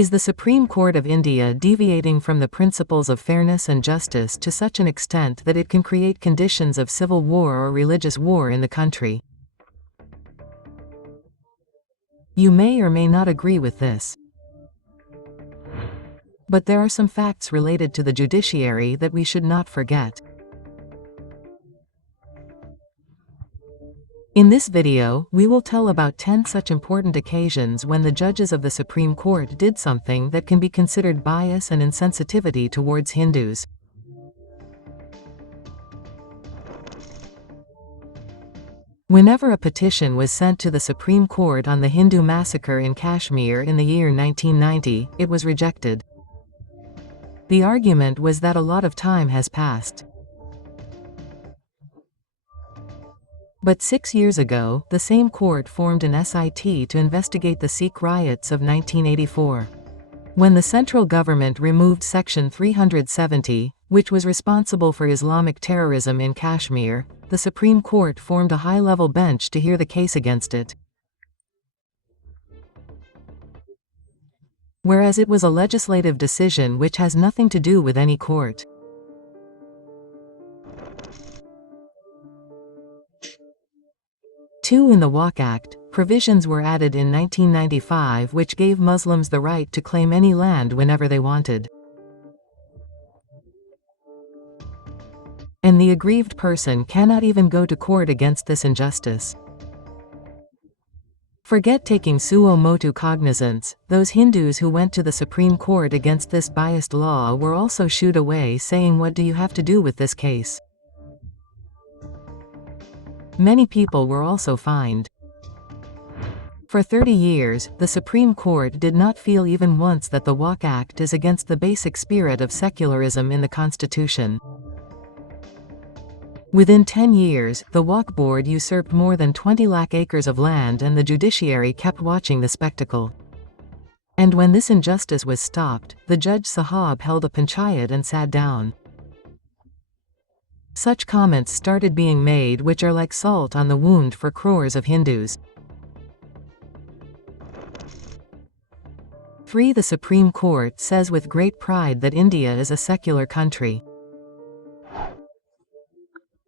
Is the Supreme Court of India deviating from the principles of fairness and justice to such an extent that it can create conditions of civil war or religious war in the country? You may or may not agree with this. But there are some facts related to the judiciary that we should not forget. In this video, we will tell about 10 such important occasions when the judges of the Supreme Court did something that can be considered bias and insensitivity towards Hindus. Whenever a petition was sent to the Supreme Court on the Hindu massacre in Kashmir in the year 1990, it was rejected. The argument was that a lot of time has passed. But 6 years ago, the same court formed an SIT to investigate the Sikh riots of 1984. When the central government removed Section 370, which was responsible for Islamic terrorism in Kashmir, the Supreme Court formed a high-level bench to hear the case against it. Whereas it was a legislative decision which has nothing to do with any court. In the WACC Act, provisions were added in 1995 which gave Muslims the right to claim any land whenever they wanted. And the aggrieved person cannot even go to court against this injustice. Forget taking suo motu cognizance, those Hindus who went to the Supreme Court against this biased law were also shooed away saying, "What do you have to do with this case?" Many people were also fined. For 30 years, the Supreme Court did not feel even once that the WACC Act is against the basic spirit of secularism in the Constitution. Within 10 years, the WACC board usurped more than 20 lakh acres of land and the judiciary kept watching the spectacle. And when this injustice was stopped, the Judge Sahab held a panchayat and sat down. Such comments started being made which are like salt on the wound for crores of Hindus. 3. The Supreme Court says with great pride that India is a secular country.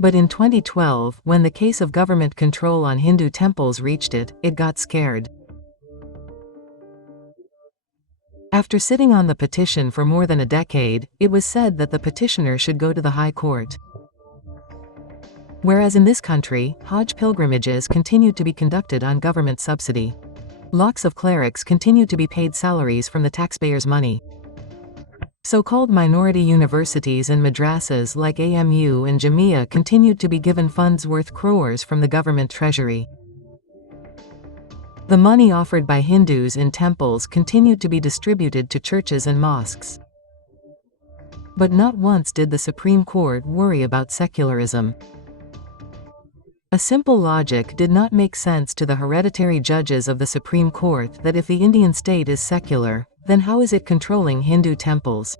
But in 2012, when the case of government control on Hindu temples reached it, it got scared. After sitting on the petition for more than a decade, it was said that the petitioner should go to the High Court. Whereas in this country, Hajj pilgrimages continued to be conducted on government subsidy. Lakhs of clerics continued to be paid salaries from the taxpayers' money. So-called minority universities and madrasas like AMU and Jamia continued to be given funds worth crores from the government treasury. The money offered by Hindus in temples continued to be distributed to churches and mosques. But not once did the Supreme Court worry about secularism. A simple logic did not make sense to the hereditary judges of the Supreme Court that if the Indian state is secular, then how is it controlling Hindu temples?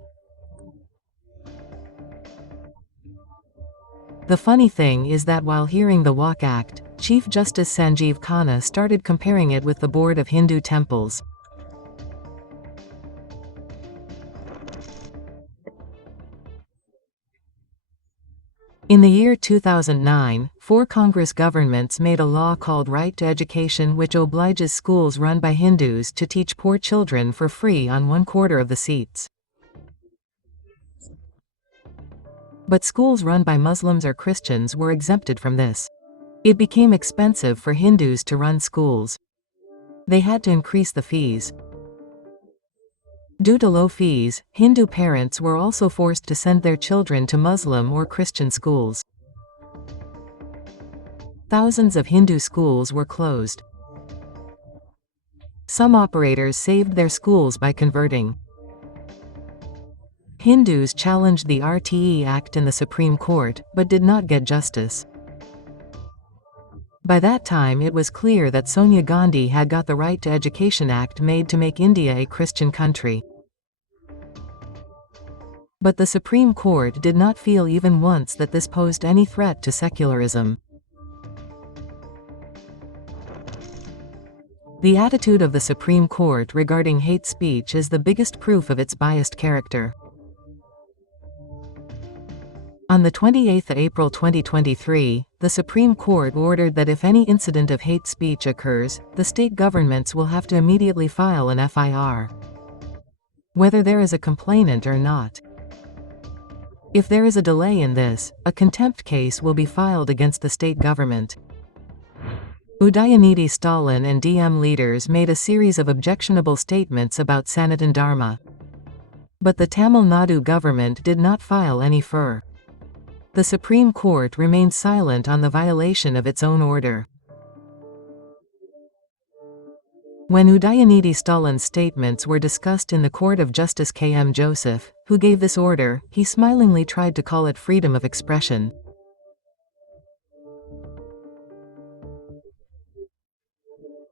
The funny thing is that while hearing the WACC Act, Chief Justice Sanjeev Khanna started comparing it with the Board of Hindu Temples. In the year 2009, 4 Congress governments made a law called Right to Education which obliges schools run by Hindus to teach poor children for free on 1/4 of the seats. But schools run by Muslims or Christians were exempted from this. It became expensive for Hindus to run schools. They had to increase the fees. Due to low fees, Hindu parents were also forced to send their children to Muslim or Christian schools. Thousands of Hindu schools were closed. Some operators saved their schools by converting. Hindus challenged the RTE Act in the Supreme Court, but did not get justice. By that time it was clear that Sonia Gandhi had got the Right to Education Act made to make India a Christian country. But the Supreme Court did not feel even once that this posed any threat to secularism. The attitude of the Supreme Court regarding hate speech is the biggest proof of its biased character. On the 28th of April 2023, the Supreme Court ordered that if any incident of hate speech occurs, the state governments will have to immediately file an FIR, whether there is a complainant or not. If there is a delay in this, a contempt case will be filed against the state government. Udayanidhi Stalin and DM leaders made a series of objectionable statements about Sanatan Dharma, but the Tamil Nadu government did not file any FIR. The Supreme Court remained silent on the violation of its own order. When Udayanidhi Stalin's statements were discussed in the Court of Justice K.M. Joseph, who gave this order, he smilingly tried to call it freedom of expression.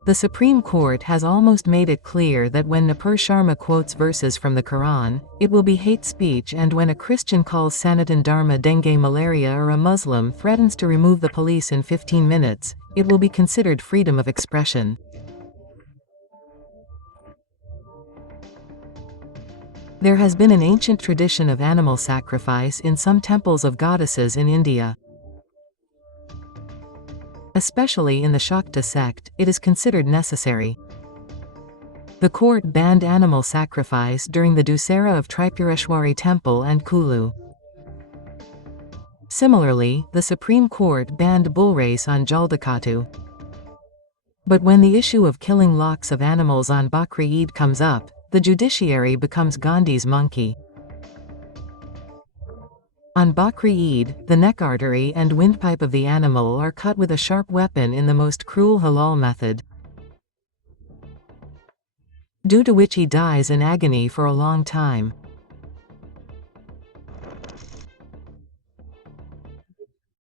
The Supreme Court has almost made it clear that when Nipur Sharma quotes verses from the Quran, it will be hate speech, and when a Christian calls Sanatan Dharma dengue malaria or a Muslim threatens to remove the police in 15 minutes, it will be considered freedom of expression. There has been an ancient tradition of animal sacrifice in some temples of goddesses in India. Especially in the Shakta sect, it is considered necessary. The court banned animal sacrifice during the Dussehra of Tripureshwari Temple and Kulu. Similarly, the Supreme Court banned bull race on Jaldakatu. But when the issue of killing lakhs of animals on Bakri Eid comes up, the judiciary becomes Gandhi's monkey. On Bakri Eid, the neck artery and windpipe of the animal are cut with a sharp weapon in the most cruel halal method, due to which he dies in agony for a long time.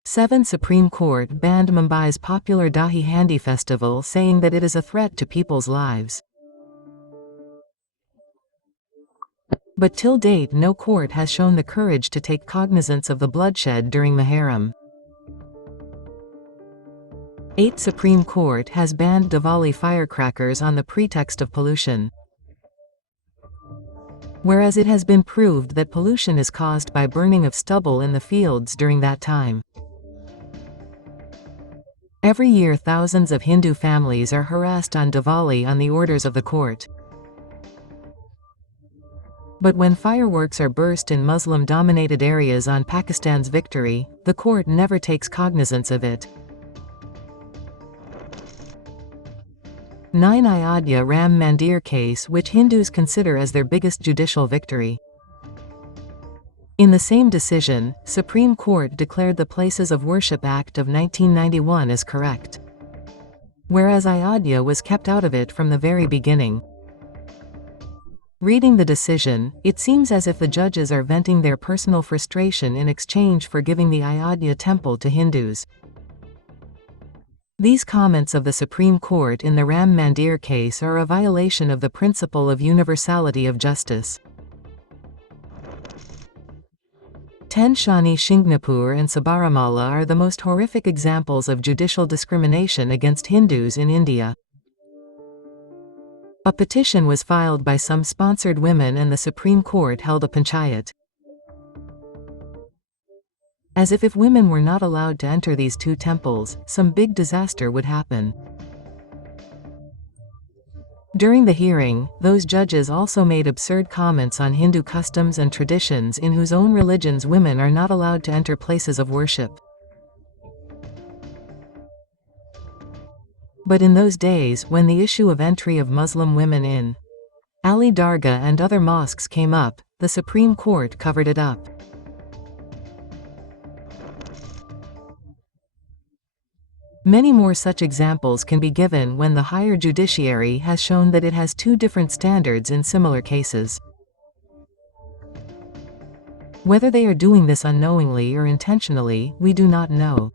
Supreme Court banned Mumbai's popular Dahi Handi festival, saying that it is a threat to people's lives. But till date no court has shown the courage to take cognizance of the bloodshed during Muharram. Supreme Court has banned Diwali firecrackers on the pretext of pollution, whereas it has been proved that pollution is caused by burning of stubble in the fields during that time. Every year thousands of Hindu families are harassed on Diwali on the orders of the court. But when fireworks are burst in Muslim-dominated areas on Pakistan's victory, the court never takes cognizance of it. 9 Ayodhya Ram Mandir case, which Hindus consider as their biggest judicial victory. In the same decision, Supreme Court declared the Places of Worship Act of 1991 as correct, whereas Ayodhya was kept out of it from the very beginning. Reading the decision, it seems as if the judges are venting their personal frustration in exchange for giving the Ayodhya temple to Hindus. These comments of the Supreme Court in the Ram Mandir case are a violation of the principle of universality of justice. Tenshani Shingnapur and Sabarimala are the most horrific examples of judicial discrimination against Hindus in India. A petition was filed by some sponsored women and the Supreme Court held a panchayat, as if women were not allowed to enter these two temples, some big disaster would happen. During the hearing, those judges also made absurd comments on Hindu customs and traditions in whose own religions women are not allowed to enter places of worship. But in those days, when the issue of entry of Muslim women in Ali Dargah and other mosques came up, the Supreme Court covered it up. Many more such examples can be given when the higher judiciary has shown that it has two different standards in similar cases. Whether they are doing this unknowingly or intentionally, we do not know.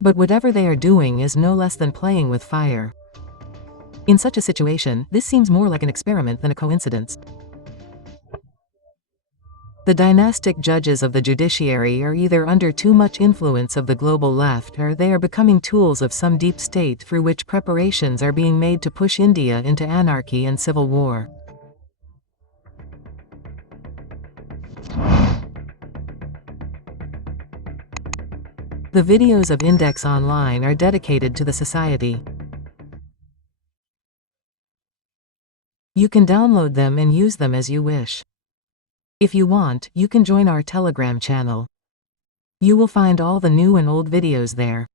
But whatever they are doing is no less than playing with fire. In such a situation, this seems more like an experiment than a coincidence. The dynastic judges of the judiciary are either under too much influence of the global left or they are becoming tools of some deep state through which preparations are being made to push India into anarchy and civil war. The videos of Indix online are dedicated to the society. You can download them and use them as you wish. If you want, you can join our Telegram channel. You will find all the new and old videos there.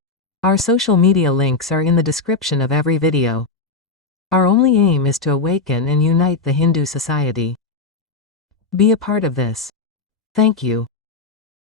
Our social media links are in the description of every video. Our only aim is to awaken and unite the Hindu society. Be a part of this. Thank you.